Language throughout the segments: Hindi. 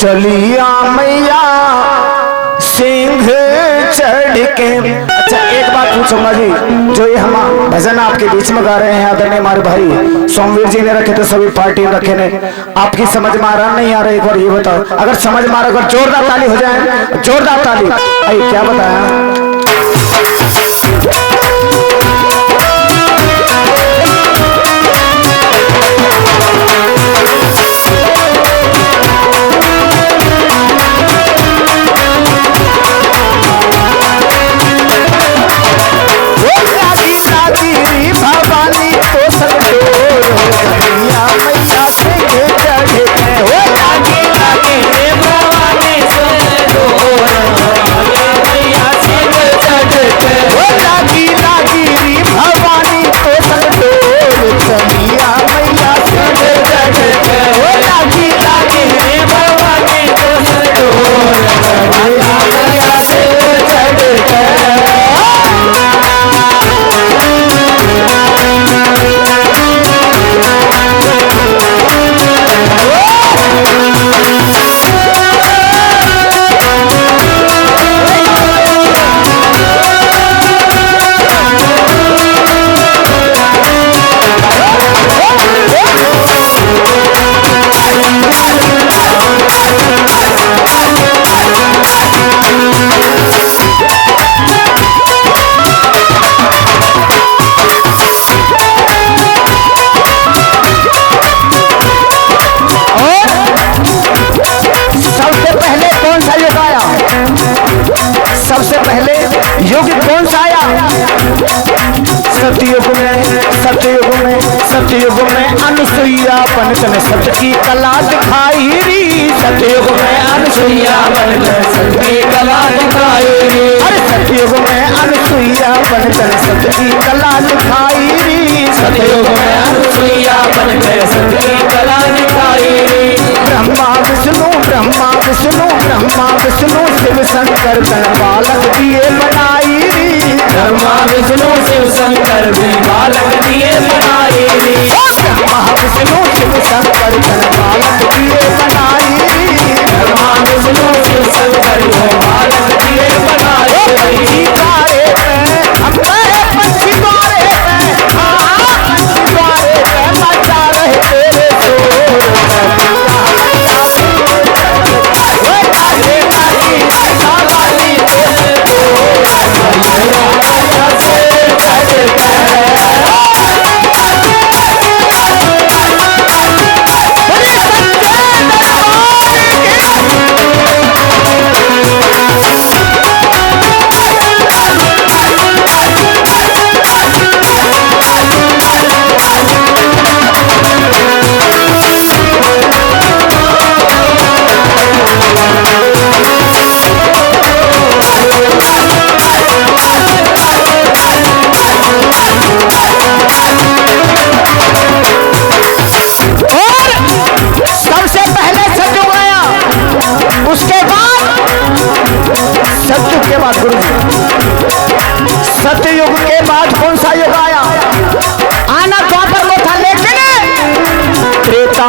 चलिया मैया सिंह चढ़ के। अच्छा एक बात पूछूंगा जी, जो ये हम भजन आपके बीच में गा रहे हैं आदरणीय हमारे भाई सोमवीर जी ने रखे थे, सभी पार्टी रखे ने, आपकी समझ में आ रहा नहीं आ रहा? एक बार ये बताओ, अगर समझ में आ रहा, अगर जोरदार ताली हो जाए, जोरदार ताली। अरे क्या बताया? सबसे पहले युग कौन सा आया? सतयुग में अनुसुईया बनकर सत्य की कला दिखाई री। सतयुग में अनुसुईया बनकर सत्य की कला दिखाई री। अरे सतयुग में अनुसुईया बनकर सत्य की कला दिखाई री। सतयुग में अनुसुईया बनकर सत्य की कला दिखाई री। ब्रह्मा विष्णु शिव शंकर तन बालक दिए बनाई री। ब्रह्मा विष्णु शिव शंकर भी बालक दिए बनाई री। ब्रह्मा विष्णु शिव शंकर तन बालक दिए बनाई री। ब्रह्मा विष्णु शिव शंकर भी बालक दिए बनाई री। हम पंछी द्वारे पंछी द्वारे नचा रहे तेरे सतयुग के बाद कौन सा युग आया? आना द्वापर को था, लेकिन त्रेता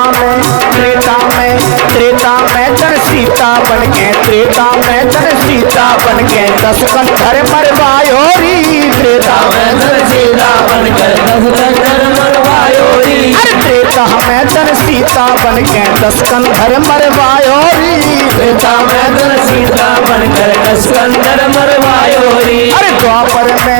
में जन सीता बन के, त्रेता में जन सीता बन के 10 कंधर मरवायो री। त्रेता में जन सीता बन के 10 कंधर मरवायो री। अरे त्रेता में जन सीता बन के 10 कंधर मरवायो री। त्रेता में जन सीता बन के 10 कंधर मरवायो री। अरे द्वापर में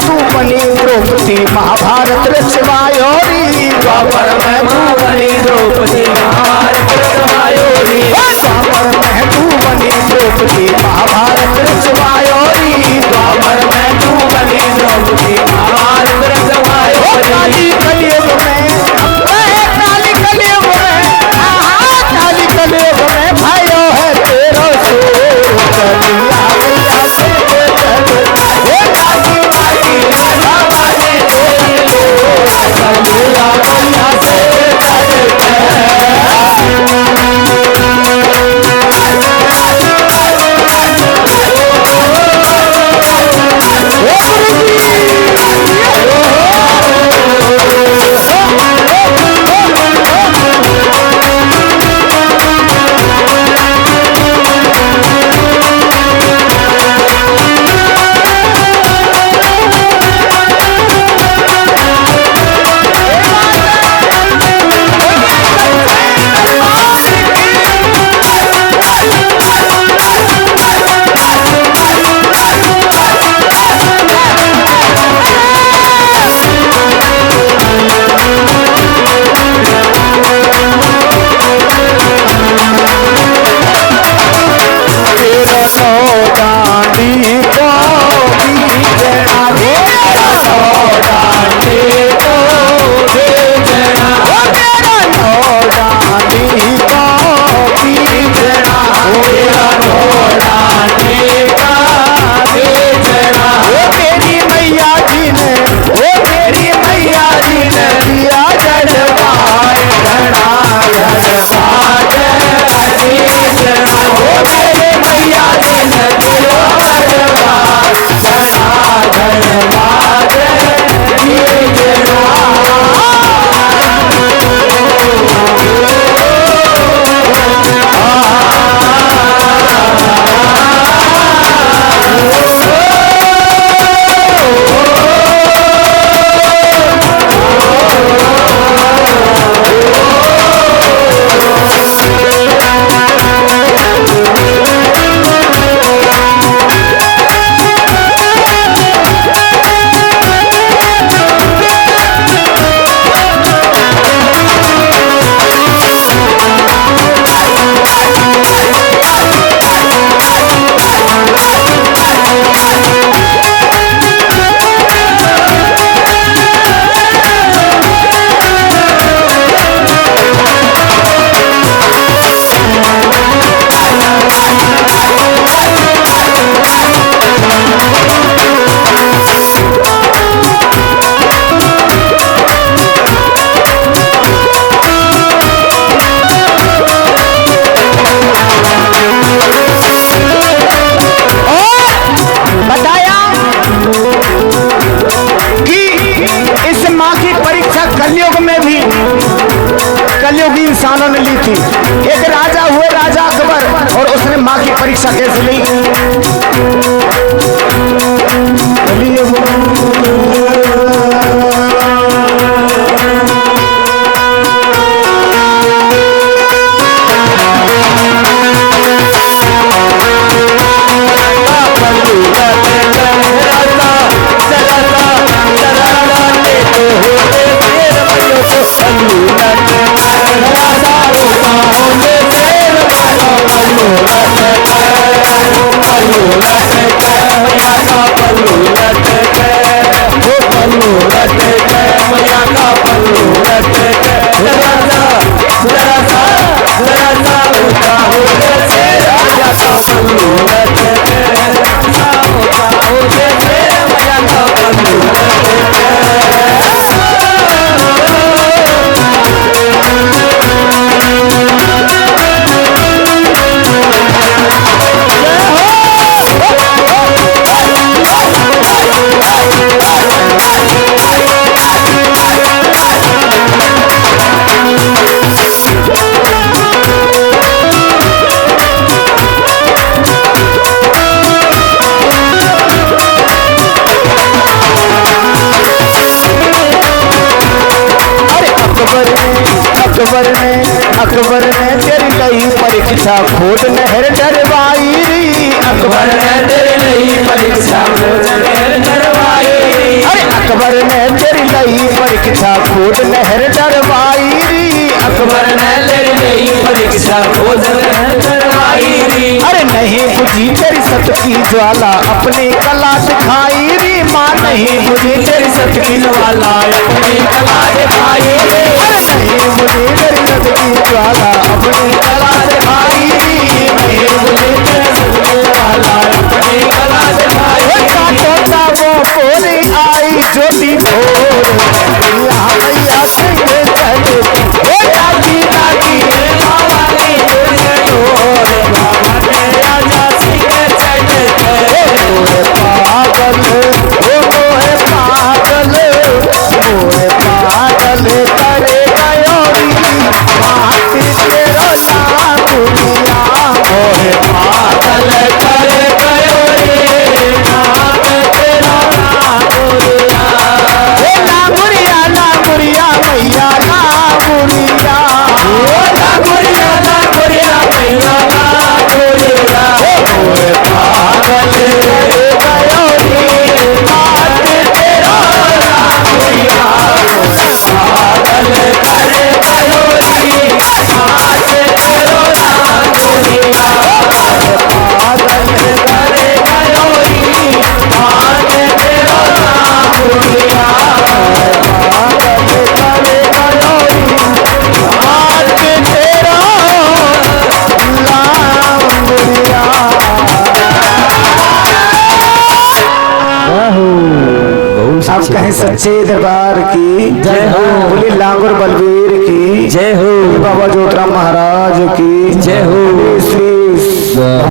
तू बनी द्रौपदी महाभारत रचवायो री। द्वापर में तू बनी द्रौपदी महाभारत रचवायो री। द्वापर में तू बनी द्रौपदी महाभारत रचवायो री। द्वापर में तू बनी द्रौपदी महाभारत रचवायो री। काली कलयुग में काली कलयुग में भाइयों है तेरो सूर। परीक्षा कलयुग में भी कलयुगी इंसानों ने ली थी। एक राजा हुए, राजा अकबर, और उसने माँ की परीक्षा कैसे ली? अकबर ने तेरी लई परीक्षा खोट नहर डरवाई री। अकबर ने तेरी लई परीक्षा खोट नहर डरवाई री। अरे अकबर ने तेरी लई परीक्षा खोट नहर डरवाई री। अकबर ने तेरी लई परीक्षा खोट नहर डरवाई री। अरे नहीं बुझी तेरी सत की ज्वाला अपनी कला दिखाई री। माँ नहीं बुझी तेरी सत की ज्वाला अपनी कला दिखाई री। अरे नहीं बुझी तेरी सत की ज्वाला अपनी कला दिखाई री। नहीं बुझी तेरी सत की ज्वाला अपनी कला दिखाई री। काटोता वो पूरी आई ज्योति भोर यहाँ मैया सिंह चले। ओ दादी दादी बाबा ने तुझे ढोर बाबा ने राजा सिंह चले। मोरे पागल मोरे पागल मोरे पागल करे गयोरी माटी तेरो लांगुरिया। मोरे पागल करे गयोरी माटी तेरो लांगुरिया। ओ लांगुरिया लांगुरिया मैया लांगुरिया। ओ लांगुरिया लांगुरिया मैया लांगुरिया। मोरे पागल करे गयोरी माटी तेरो लांगुरिया। पागल करे गयोरी माटी तेरो लांगुरिया। पागल करे गयोरी माटी तेरो लांगुरिया। पागल करे गयोरी माटी तेरो लांगुरिया। आप कहें सच्चे दरबार की जय हो। बोली लांगुर बलबीर की जय हो। बाबा जोतराम महाराज की जय हो। श्री